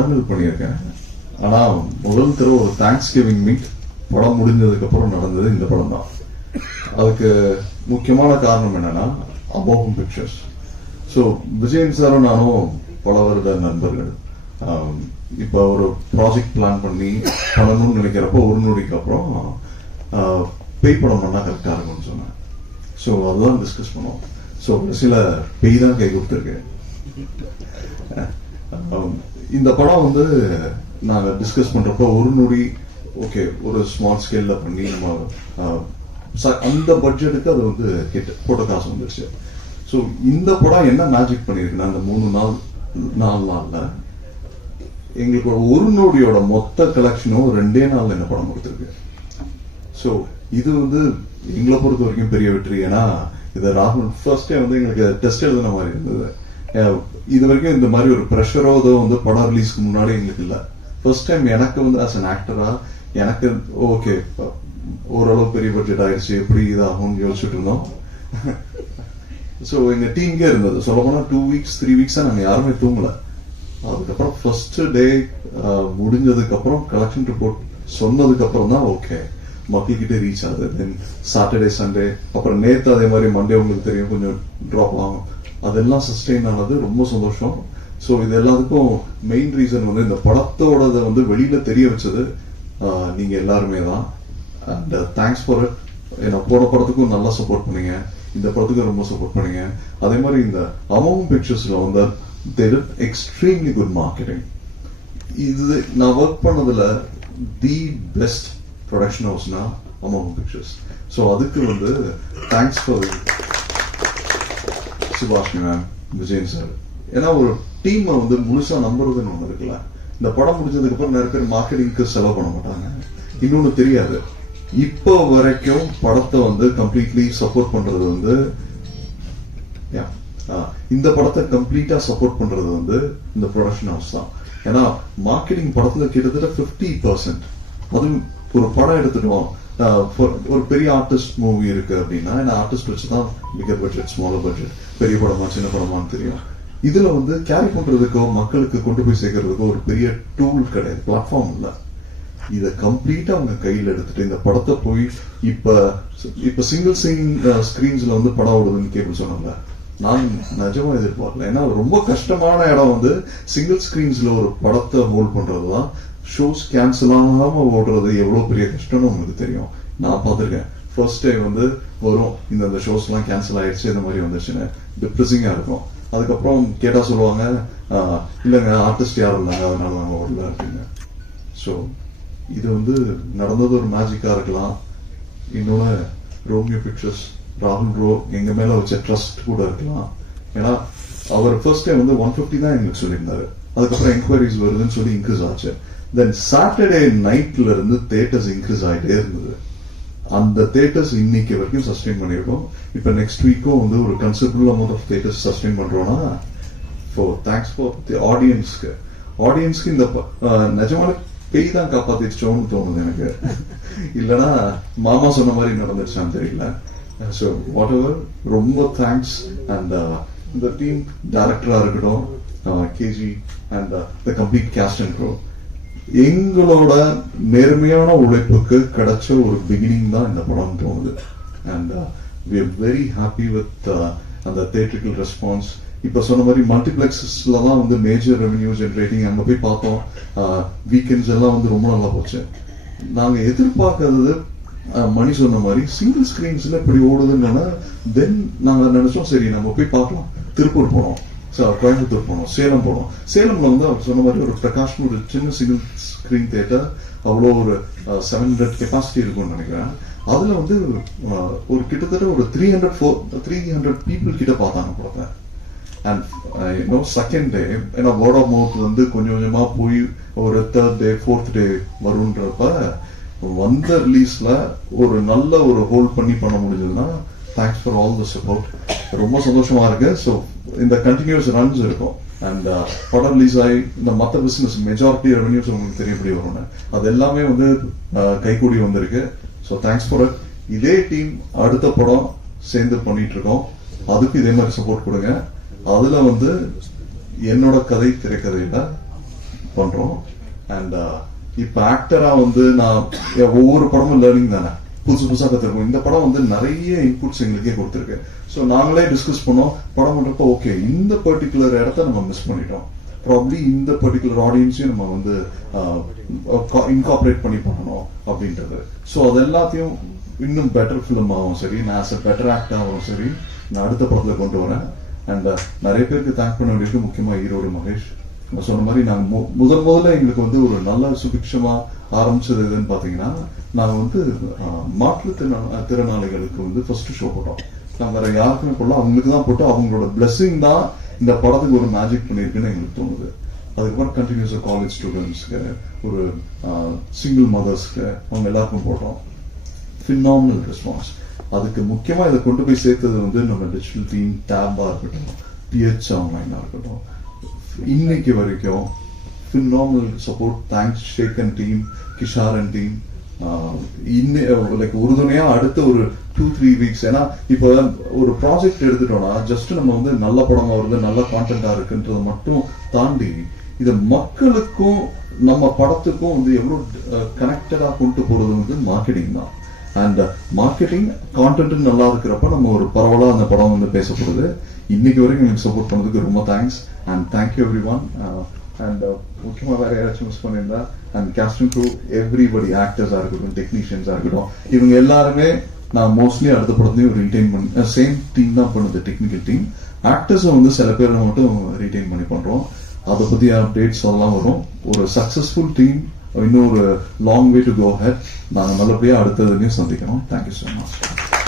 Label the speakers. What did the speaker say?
Speaker 1: படங்கள் பண்ணியிருக்கேன். ஆனா முதல் தடவை ஒரு தேங்க்ஸ் கிவிங் மீட் படம் முடிஞ்சதுக்கு அப்புறம் நடந்தது இந்த படம் தான் அதுக்கு முக்கியமான காரணம் என்னன்னா அபோகம் பிக்சர்ஸ் ஸோ விஜயன் சாரும் நானும் பல வருட நண்பர்கள். இப்போ ஒரு ப்ராஜெக்ட் பிளான் பண்ணி பண்ணணும்னு நினைக்கிறப்போ ஒரு நொடிக்கு அப்புறம் பேய் படம் பண்ணா கரெக்டாக இருக்கும்னு சொன்னேன். ஸோ அதுதான் டிஸ்கஸ் பண்ணோம். ஸோ சில பேய் தான் கை கொடுத்துருக்கு. இந்த படம் வந்து நாங்கள் டிஸ்கஸ் பண்ணுறப்போ ஒரு நொடி ஓகே ஒரு ஸ்மால் ஸ்கேல்ல பண்ணி நம்ம ச- அந்த பட்ஜெட்டுக்கு அது வந்து கிட்ட போட்ட காசு வந்துருச்சு. ஸோ இந்த படம் என்ன மேஜிக் பண்ணியிருக்குன்னா அந்த மூணு நாள் நாலு நாளில் எங்களுக்கு ஒரு நொடியோட மொத்த கலெக்ஷனும் ரெண்டே நாளில் இந்த படம் கொடுத்துருக்கு ஸோ இது வந்து எங்களை பொறுத்த வரைக்கும் பெரிய வெற்றி. ஏன்னா இதை ராகுல் ஃபர்ஸ்டே வந்து எங்களுக்கு டெஸ்ட் எழுதின மாதிரி இருந்தது. இது வரைக்கும் இந்த மாதிரி ஒரு ப்ரெஷரோ இதோ வந்து படம் ரிலீஸ்க்கு முன்னாடி எங்களுக்கு இல்லை. ஃபர்ஸ்ட் டைம் எனக்கு வந்து ஆஸ் அன் ஆக்டரா எனக்கு ஓகே ஓரளவு பெரிய பட்ஜெட் ஆயிடுச்சு எப்படி இதாகும்னு யோசிச்சுட்டு இருந்தோம். ஸோ எங்க டீம்கே இருந்தது. சொல்ல போனா டூ வீக்ஸ் த்ரீ வீக்ஸாக நாங்கள் யாருமே தூங்கல. அதுக்கப்புறம் ஃபர்ஸ்ட் டே முடிஞ்சதுக்கு அப்புறம் கலெக்ஷன் ரிப்போர்ட் சொன்னதுக்கு அப்புறம் தான் ஓகே மக்கள்கிட்ட ரீச் ஆகுது. தென் சாட்டர்டே சண்டே அப்புறம் நேற்று அதே மாதிரி மண்டே உங்களுக்கு தெரியும் கொஞ்சம் ட்ராப் ஆகும். அதெல்லாம் சஸ்டெயின் ஆனது ரொம்ப சந்தோஷம். ஸோ இது எல்லாத்துக்கும் மெயின் ரீசன் வந்து இந்த படத்தோடத வந்து வெளியில தெரிய வச்சது நீங்கள் நீங்க எல்லாருமே தான். அண்ட் தேங்க்ஸ் ஃபார் இட் என்ன போன படத்துக்கும் நல்லா சப்போர்ட் பண்ணீங்க. இந்த படத்துக்கும் ரொம்ப சப்போர்ட் பண்ணீங்க. அதே மாதிரி இந்த அமௌங் பிக்சர்ஸ்ல வந்து தேர் எக்ஸ்ட்ரீம்லி குட் மார்க்கெட்டிங் இது நான் ஒர்க் பண்ணதுல தி பெஸ்ட் ப்ரொடக்ஷன் ஹவுஸ்னா அமௌங் பிக்சர்ஸ். ஸோ அதுக்கு வந்து thanks for Subhashini Vijayan sir ஏன்னா ஒரு டீமை வந்து முழுசா நம்புறதுன்னு ஒண்ணு இருக்குல்ல. இந்த படம் முடிஞ்சதுக்கு அப்புறம் நிறைய பேர் மார்க்கெட்டிங்க்கு செலவு பண்ண மாட்டாங்க. இன்னொன்னு தெரியாது. இப்போ வரைக்கும் படத்தை வந்து கம்ப்ளீட்லி சப்போர்ட் பண்றது வந்து இந்த படத்தை கம்ப்ளீட்டா சப்போர்ட் பண்றது வந்து இந்த ப்ரொடக்ஷன் ஹவுஸ் தான். ஏன்னா மார்க்கெட்டிங் படத்துல கிட்டத்தட்ட 50% பர்சன்ட் அதுவும் ஒரு படம் எடுத்துட்டோம். ஒரு பெரிய ஆர்டிஸ்ட் மூவி இருக்கு அப்படின்னா ஏன்னா ஆர்டிஸ்ட் வச்சு தான் பிகர் பட்ஜெட் ஸ்மாலர் பட்ஜெட் பெரிய படமா சின்ன படமான்னு தெரியும் இதுல வந்து கேரி பண்றதுக்கோ மக்களுக்கு கொண்டு போய் சேர்க்கறதுக்கோ ஒரு பெரிய டூல் கிடையாது பிளாட்ஃபார்ம் இல்லை. இத கம்ப்ளீட்டா அவங்க கையில எடுத்துட்டு இந்த படத்தை போய் இப்ப இப்ப சிங்கிள் சிங்கிங் ஸ்கிரீன்ஸ்ல வந்து படம் ஓடுதுன்னு கேபிள் சொன்னாங்க. நான் நிஜமா எதிர்பார்க்கல. ஏன்னா ரொம்ப கஷ்டமான இடம் வந்து சிங்கிள் ஸ்கிரீன்ஸ்ல ஒரு படத்தை ஹோல்ட் பண்றதுதான். ஷோஸ் கேன்சல் ஆகாம ஓடுறது எவ்வளவு பெரிய கஷ்டம்னு உங்களுக்கு தெரியும். நான் பார்த்திருக்கேன். ஃபர்ஸ்ட் டே வந்து வரும். இந்த இந்த ஷோஸ் எல்லாம் கேன்சல் ஆயிடுச்சு இந்த மாதிரி வந்துச்சுன்னு டிப்ரெசிங்கா இருக்கும். அதுக்கப்புறம் கேட்டா சொல்லுவாங்க இல்லைங்க ஆர்டிஸ்ட் யார் இருந்தாங்க? அதனால நாங்க வரல அப்படின்னு. ஸோ இது வந்து நடந்தது ஒரு மேஜிக்கா இருக்கலாம். இன்னொன்னு ரோமியோ பிக்சர்ஸ் ராகுல் ரோ எங்க மேல வச்ச ட்ரஸ்ட் கூட இருக்கலாம். ஏன்னா அவர் ஃபர்ஸ்ட் டைம் வந்து ஒன் ஃபிஃப்டி தான் எங்களுக்கு சொல்லியிருந்தாரு. அதுக்கப்புறம் என்கொயரிஸ் வருதுன்னு சொல்லி இன்க்ரீஸ் ஆச்சு. தென் சாட்டர்டே நைட்ல இருந்து தேட்டர்ஸ் இன்க்ரீஸ் ஆகிட்டே இருந்தது. அந்த தேட்டர்ஸ் இன்னைக்கு வரைக்கும் சஸ்டெயின் பண்ணியிருக்கோம். இப்போ நெக்ஸ்ட் வீக்கும் வந்து ஒரு considerable amount of theatres sustain பண்றோம்னா ஸோ தேங்க்ஸ் ஃபார் தி ஆடியன்ஸ்க்கு ஆடியன்ஸ்க்கு இந்த நிஜமான பேய் தான் காப்பாத்திச்சோன்னு தோணுது எனக்கு. இல்லனா மாமா சொன்ன மாதிரி நடந்துருச்சான்னு தெரியல. ஸோ வாட் எவர் ரொம்ப தேங்க்ஸ் அண்ட் இந்த டீம் டைரக்டரா இருக்கட்டும் KG and the complete cast and crew எங்களோட நேர்மையான உழைப்புக்கு கிடைச்ச ஒரு பிகினிங் தான் இந்த படம் தோணுது. And we are very happy with அந்த தேட்டரிக்கல் ரெஸ்பான்ஸ் இப்ப சொன்ன மாதிரி மல்டிபிளெக்ஸஸ்ல தான் வந்து மேஜர் ரெவன்யூ ஜென்ரேட்டிங் அங்க போய் பார்த்தோம். Uh, வீக்கெண்ட்ஸ் எல்லாம் வந்து ரொம்ப நல்லா போச்சு. நாங்க எதிர்பார்க்கறது uh, மணி சொன்ன மாதிரி சிங்கிள் ஸ்கிரீன்ஸ்ல இப்படி ஓடுதுன்னு தென் நாங்க நினைச்சோம் சரி நம்ம போய் பார்க்கலாம். திருப்பூர் போனோம். கோயம்புத்தூர் போனோம். சேலம் போனோம். சேலம்ல வந்து அவர் சொன்ன மாதிரி ஒரு பிரகாஷ்னு ஒரு சின்ன சிங்கிள் ஸ்கிரீன் தேட்டர் அவ்வளோ ஒரு செவன் ஹண்ட்ரட் கெப்பாசிட்டி இருக்கும்னு நினைக்கிறேன். அதுல வந்து ஒரு கிட்டத்தட்ட ஒரு three hundred four three hundred people கிட்ட பார்த்தாங்க படத்தை. அண்ட் யூனோ செகண்ட் டே ஏன்னா வேர்ட் ஆஃப் மவுத் வந்து கொஞ்சம் கொஞ்சமா போய் ஒரு தேர்ட் டே ஃபோர்த் டே வருன்றப்ப வந்த ரிலீஸ்ல ஒரு நல்ல ஒரு ஹோல்ட் பண்ணி பண்ண முடிஞ்சதுன்னா thanks for all the support ரொம்ப சந்தோஷமா இருக்கு. ஸோ இந்த கண்டினியூஸ் ரன்ஸ் இருக்கும். அண்ட் படம் ரிலீஸ் ஆகி இந்த மற்ற பிசினஸ் மெஜாரிட்டி ரெவன்யூஸ் உங்களுக்கு தெரியப்படி வரும்னு அது எல்லாமே வந்து uh, கைகூடி வந்திருக்கு. ஸோ தேங்க்ஸ் ஃபார் இதே டீம் அடுத்த படம் சேர்ந்து பண்ணிட்டு இருக்கோம் அதுக்கு இதே மாதிரி சப்போர்ட் கொடுங்க. அதுல வந்து என்னோட கதை திரைக்கதையில பண்றோம். அண்ட் uh, இப்ப ஆக்டரா வந்து நான் என் ஒவ்வொரு படமும் லேர்னிங் தானே. புதுசு புதுசா கத்துருக்கோம். இந்த படம் வந்து நிறைய இன்புட்ஸ் எங்களுக்கே கொடுத்துருக்கு. ஸோ நாங்களே டிஸ்கஸ் பண்ணோம். படம் பண்றப்ப ஓகே இந்த பர்டிகுலர் இடத்த நம்ம மிஸ் பண்ணிட்டோம். ப்ராப்ளி இந்த பர்டிகுலர் ஆடியன்ஸையும் நம்ம வந்து இன்கார்பரேட் பண்ணி பண்ணணும் அப்படின்றது. ஸோ அது எல்லாத்தையும் இன்னும் பெட்டர் ஃபிலிம் ஆகும் சரி நான் ஆஸ் அ பெட்டர் ஆக்ட் ஆகும் சரி நான் அடுத்த படத்தில் கொண்டு வரேன். அண்ட் நிறைய பேருக்கு தேங்க் பண்ண வேண்டியது முக்கியமா ஈரோடு மகேஷ். நம்ம சொன்ன மாதிரி நாங்க மு- முதல் முதல்ல எங்களுக்கு வந்து ஒரு நல்ல சுபிக்ஷமா ஆரம்பிச்சது எதுன்னு பாத்தீங்கன்னா நாங்க வந்து மாற்றுத்திறனா திறனாளிகளுக்கு வந்து ஃபர்ஸ்ட் ஷோ போட்டோம். நாங்க வேற யாருக்குமே போடல. அவங்களுக்கு தான் போட்டு அவங்களோட blessing தான் இந்த படத்துக்கு ஒரு மேஜிக் பண்ணியிருக்குன்னு எங்களுக்கு தோணுது. அதுக்கப்புறம் கண்டினியூஸ் காலேஜ் ஸ்டூடெண்ட்ஸ்க்கு ஒரு சிங்கிள் மதர்ஸ்க்கு அவங்க எல்லாருக்கும் போட்டோம். ஃபினாமினல் ரெஸ்பான்ஸ் அதுக்கு முக்கியமா இதை கொண்டு போய் சேர்த்தது வந்து நம்ம டிஜிட்டல் டீம் டேபா இருக்கட்டும் பிஹெச் ஆன்லைனா இருக்கட்டும் இன்னைக்கு வரைக்கும் phenomenal support thanks Shaik and team Kishore and team இன்னும் லைக் உறுதுணையா அடுத்த ஒரு டூ த்ரீ வீக்ஸ் ஏன்னா இப்போ ஒரு ப்ராஜெக்ட் எடுத்துட்டோம்னா ஜஸ்ட் நம்ம வந்து நல்ல படமா வருது நல்ல கான்டென்ட்டா இருக்குன்றதை மட்டும் தாண்டி இதை மக்களுக்கும் நம்ம படத்துக்கும் வந்து எவ்வளவு கனெக்டடா கொண்டு போறது வந்து மார்க்கெட்டிங் தான். அண்ட் மார்க்கெட்டிங் கான்டென்ட் நல்லா இருக்கிறப்ப நம்ம ஒரு பரவலாக அந்த படம் வந்து பேசப்படுது. இன்னைக்கு வரைக்கும் எனக்கு சப்போர்ட் பண்ணதுக்கு ரொம்ப thanks and thank you everyone and முக்கியமாக வேற யாராச்சும் மிஸ் பண்ணியிருந்தா அண்ட் கேஸ்டிங் க்ரூ எவ்ரிபடி ஆக்டர்ஸாக இருக்கட்டும் டெக்னீஷியன்ஸாக இருக்கட்டும் இவங்க எல்லாருமே நான் மோஸ்ட்லி அடுத்த படத்தையும் ரீடைன் பண்ணி சேம் டீம் தான் பண்ணுது டெக்னிக்கல் டீம் ஆக்டர்ஸை வந்து சில பேரை மட்டும் ரீடைன் பண்ணி பண்ணுறோம் அதை பற்றி அப்டேட்ஸ் எல்லாம் வரும். ஒரு சக்ஸஸ்ஃபுல் டீம் இன்னும் ஒரு long way to go head நாங்கள் நல்லபடியாக அடுத்ததுலையும் சந்திக்கணும். Thank you so much